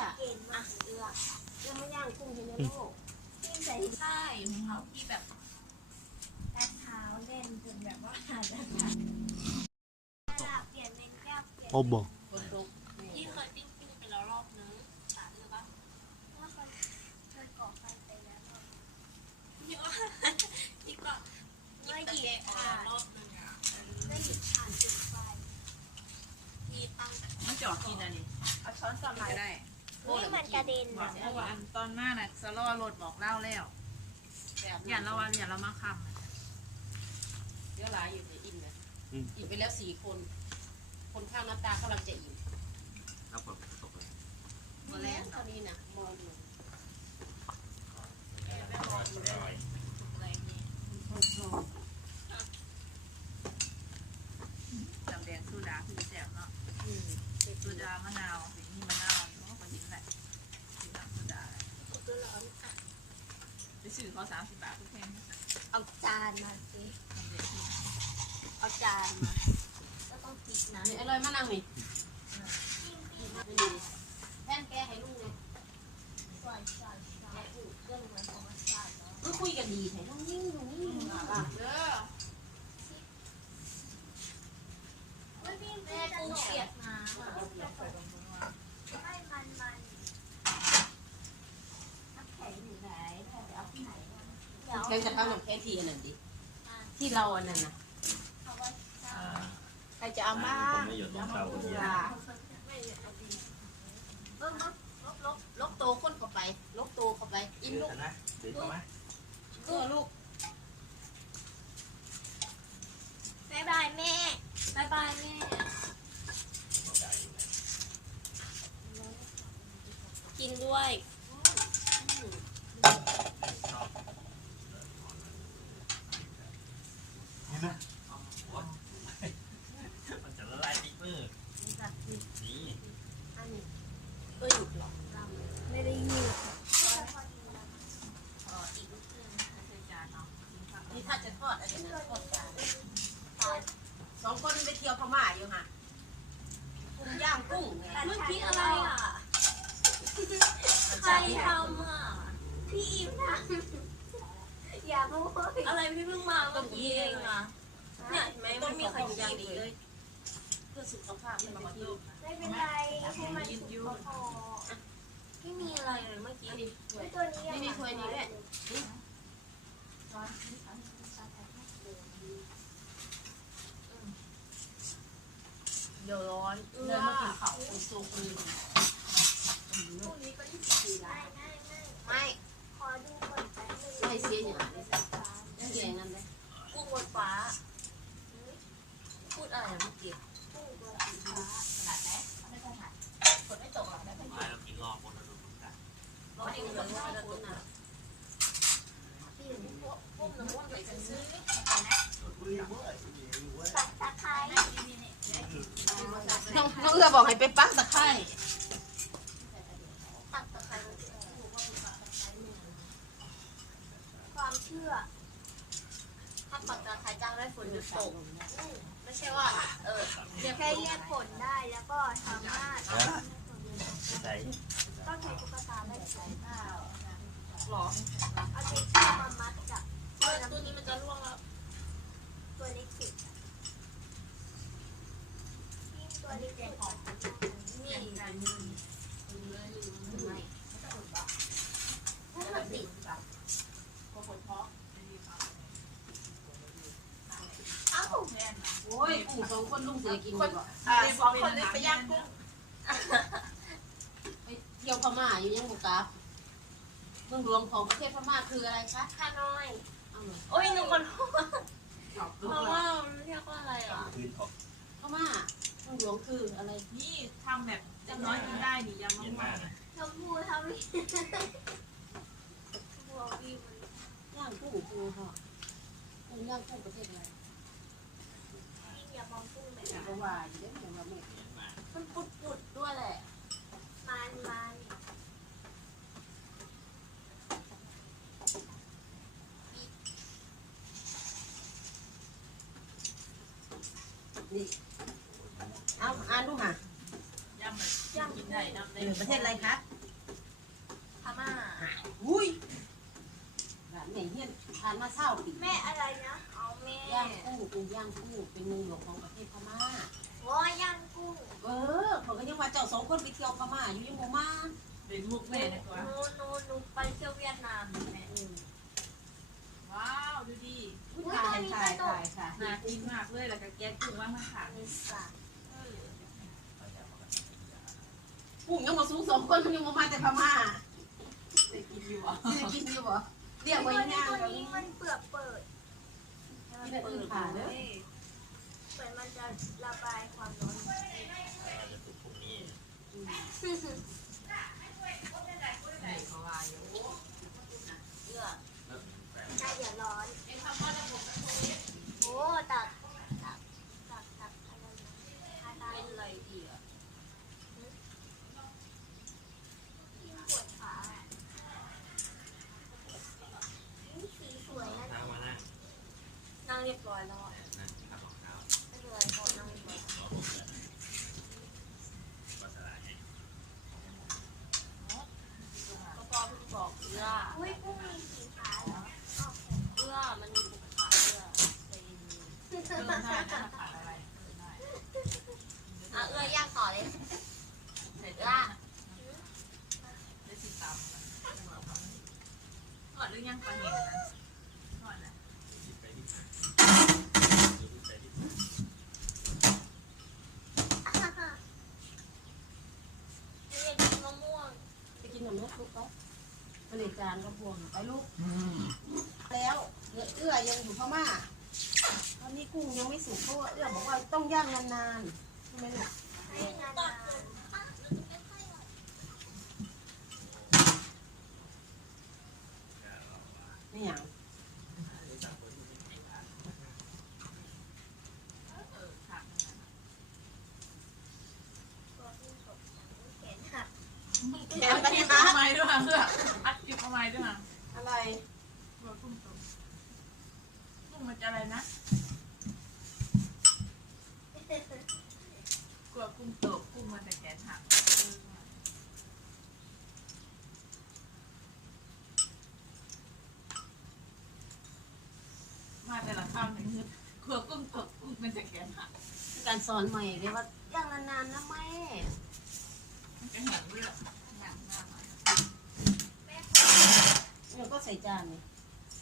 อื้อเก่งมากเอือเอื้อมาย่างกุ้งเห็นไหมลูกที่ใส่ใช่ของเขาที่แบบกระเท้าเล่นถึงแบบว่าหาจะเปลี่ยนเป็นแก้วเปลี่ยนโอ้บอกคนลุกที่เคยปิ้งปิ้งไปแล้วรอบนึงสาเลยปะว่าคนเคยก่อไฟไปแล้วที่ว่าที่ก็ไม่หยิบแกะออถ่ากนรอบนึงอะไม่หยิบถ่านจุดไฟมีตั้งแต่มันจอดกินอันนี้เอาช้อนสลัดก็ได้นี่มัน กระเด็นบอกเมื่อวานตอนมาน่ะสลอรถบอกเล่าแล้วแบบอย่าละวันอย่าละมาคำน่ะเยอะหลายอยู่ในอิ่มเลยอิ่มไปแล้วสี่คน คนข้างหน้าตากำลังจะอิ่มแล้วฝนตกเลยมาแรงเท่านี้นะมองอยู่ อะไรนี้จำแดงโซดาคือแซ่บเนาะ อืม โซดามะนาวสีนี่มะนาวเนาะก็หินแหละสีน้ำโซดา สื่อเขาสามสิบบาททุกแพงนะเอาจานมาสิเอาจานมาก็ต้องติดนะอร่อยมากนั่งนี่แท่นแกให้ลูกเครื่องเหมือนธรรมาติเนาะคุยกันดีให้ลูกงดูนี่ป่ะ เด้อ แม่กุ้งเปียกน้ำอะให้มันมันน้ำแข็งอยู่ไหนเอาที่ไหนอะ เดี๋ยวแกจะทำแบบแค่ทีอันนั้นดิ ที่เราอันนั้นนะใครจะเอามาไม่หยดต้องเตาคนเดียวเออลบลบลบโตคนเข้าไป ลบโตเข้าไป อินลูกนะดึงเข้ามเออลูก บายบายแม่บายบายแม่ กินด้วย นี่นะมันจะละลายติ๊กมือนี่ อันนี้ เอ้ยหรอ ไม่ได้ยืด พออีกลูกเครื่องใส่จานเนาะกินข้าว นี่ถ้าจะทอดอะไรนะทอดจานสองคนไปเที่ยวพม่าอยู่ฮะกุ้งย่างกุ้งไง เมื่อกี้อะไรอะ ใครทำอะ พี่อิมนะอย่าพูดอะไรพี่เพิ่งมาเมื่อกี้เองอะเนี่ยเห็นไหมไม่มีใครกินอีกเลย เพื่อสุขภาพไม่มาที่ไม่เป็นไรให้มันสุกก็พอไม่มีอะไรเลยเมื่อกี้นี่ถ้วยตัวนี้นี่มีถ้วยนี้ด้วยเดี๋ยวร้อนเดินมากินข้าวคุณสุกอืมพรุ่งนี้ก็ยี่สิบสี่ล้านไม่ไม่ไม่ขอดูก่อนแป๊บนึงไม่เสียอย่างไรนั่นเงนั่นเลยกุ้งบนฟ้า พูดอะไรเมื่อกี้กุ้งตัวสีฟ้าขนาดไหนไม่ต้องหันคนไม่ตกหรอกได้เป็นมาเรากินรอบบนเราดูกันร้อยเองคนร้อยคนน่ะพวกน้ำมันไปซื้อตัดตะไคร้ น้องน้องเอือบอกให้ไปปักตะไคร้ตัดตะไคร้ความเชื่อ ถ้าปักตาใครจ้างได้ฝนหยุดตกไม่ใช่ว่า เออแค่เรียกผลได้แล้วก็สามารถใส่ต้องใช้ตุ๊กตาไม่ใช้หรอเอาเชือกมามัดกับเออตัวนี้มันจะร่วงแล้วตัวเล็กสุดยิ่งตัวเล็กสุด มี มันติดก็คนท้อง เอ้า โอ้ยกุ้งสองคนลุงเสือกินดีกว่าอ่าสองคนนี้ไปย่างกุ้งไปเที่ยวพม่าอยู่ยังบุกลับเมืองหลวงของประเทศพม่าคืออะไรคะฮานอยเอาเลยโอ้ยหนูคนพูดตอบเพลูกราะเราว่ามันเรียกว่าอะไรอะคืนออกพม่าเมืองหลวงคืออะไรนี่ทำแบบจะน้อยกินได้ดิยำมะเย็นม่วมางกนะชมพูทำนี่บัววีมันย่างกุ้งคือเหรอย่างกุ้งประเทศอะไร ยิ่งอย่ามองกุ้ง เลยเพราะว่าอยู่ได้เหมือนเราไม่เย็นมากมันปุดปุดๆด้วยแหละมันมันนี่เอาอ่านดูหะย่ำมันย่ำกินได้น้ำเออประเทศอะไรคะพม่าอุ้ยหลานเนี่ยเฮียนผ่านมาเศร้าปีแม่อะไรนะเอาแม่ย่างกุ้งเป็นย่างกุ้งเป็นเมืองหลวงของประเทศพม่า โอ้ยย่างกุ้ง เออเขาก็ยังว่าเจ้าส องคนไปเที่ยวพม่าอยู่ยังบ่มาเป็นมุกแม่นะตัวหนูหนูหนูไปเที่ยวเวียดนามแม่ว้าวดูดีถ่ายถ่ายถ่ายค่ะน่ากินมากเลยแล้วก็แกงกุ้งว่างมาขาดมีสัตว์กุ้งยังมาสูงสองคนมันยังบ่มาแต่พม่าได้กินอยู่อะสิได้กินอยู่บ่เรียกตัวไว้นี้ย่างตัวแล้วนี้มันเปลือกเปิดกินแบบอื่นผ่าเด้อเหมือนมันจะระบายความร้อน จะถูกพวกนี้ ไหน เขาว่าอยู่เลือกน่าอย่าร้อนโอ้ตักตักตักตักอะไรนะทาตาเป็นอะไรดีอะที่ปวดขาอะนี่สีสวยนะนั่งมานั่งนั่งเรียบร้อยแล้วอะนั่งขับรองเท้า ไม่เป็นไรพอนั่งเรียบร้อย ก็สลายให้ ก็พอ เอื้ออุ้ยกุ้งมีสีขาเหรอเอื้อมันมีสีขาเอื้อใจเย็นเออได้ได้ขาดอะไรได้อะเอื้อย่างต่อเลยเสร็จเอื้แล้อวได้สิตามก่อนหรือยังปลาเห็นนะก่อนนะ คิดไปดิคิดไปดิ หนูอยากกินมะม่วง ไปกินกับแม่ลูกก็ผลิต จานก็พวงไปลูกแล้วเอื้อเอื้อยังอยู่พม่าตอนนี้กุ้งยังไม่สุกเพราะว่าเอื้อบอกว่าต้องย่างนานๆใช่ไหมลูก ให้นาน นี่อย่าง เออขาด ๆตัวที่สดแขนหัก แขน อัด ไป คลิป นะ ทำไมด้วยเพื่อ อัดคลิปทำไมด้วยอะไรกลัวกุ้งตกกุ้งมันจะอะไรนะกลัวกุ้งตกกุ้งมันจะแขนหักมาแต่ละคำถึงคือกลัวกุ้งตกกุ้งมันจะแขนหักการสอนใหม่เรียกว่าย่างนานๆนะแม่มันจะเห็นเลือดหนังมาก เอื้อก็ใส่จานนี่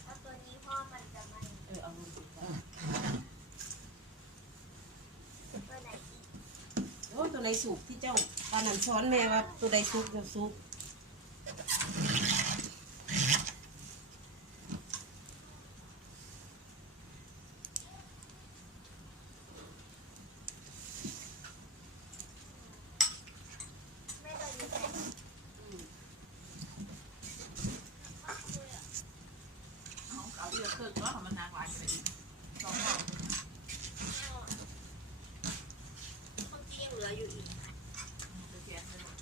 เอาตัวนี้พ่อมันจะไม่เออเอาลงใส่จานตัวไหนอีกโอ้ตัวไหนสุกที่เจ้าตอนนั้นสอนแม่ว่าตัวใดสุกตัวสุก แม่ตัวนี้แหละ เอาเอาเลือดเคิร์กว่ามันนางหลายเลยสองรอบ คนที่ยังเหลืออยู่อีก จะเสียไปหมด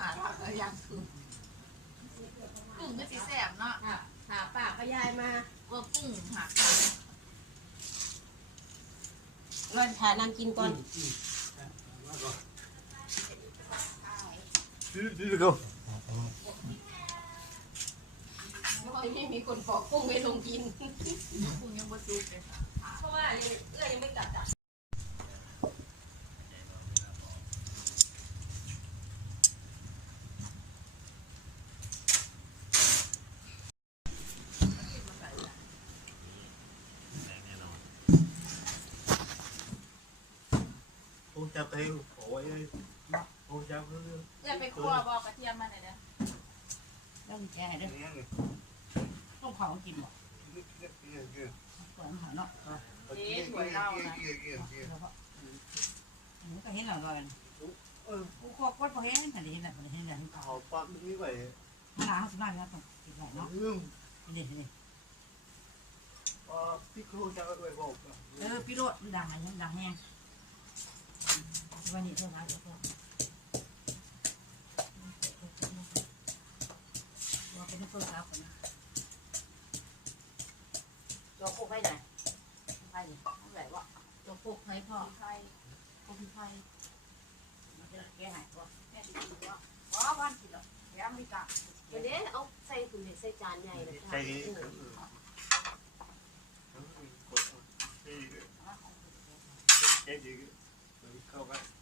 หาทางอะไรยังคือกุ้งก็สีแสบเนาะ ค่ะหาป้าก็ยายมา ว่ากุ้งหัก เราถ่ายนางกินก่อน Dit is ook. ไม่มีคนขอกุ้งไปลงกินกุ้งยังบ่ซุกเลยค่ะเพราะว่าเอื้อยังไม่กลับจาก แรงแน่นอน Hoe staat het heel gooi? Hoe staat het heel เลือดไปคั่วบอกกระเทียมมาหน่อยเด้อต้องแก่เด้อ gooi? ต้องเผากินบ่เปิดเผาเนาะเจ๊สวยเรานะแล้วก็อันนี้ก็เห็นแล้วกันกูขอก็พอเห็นแต่เห็นแล้วเห็นแล้วเผา Hou pak niet bij. มาลาสบายแล้วต้องกินไหวเนาะ Hum. นี่นี่ Ah, piek hoe staat het weer op? เออพี่โรดดังอะไรดังแห้ง วันนี้จะมาไหร่ก็พอเราเป็นตัวครับคนนะเราพกไปไหนไปไหนวะเราพกไปพ่อไปไปมันจแก้หายวะแก้ดวะว้าวันสิเหรอแก้อเมริกาวันนี้เอาใส่ถุงใส่จานใหญ่เลยใส่ดีใส่ดี Thank you.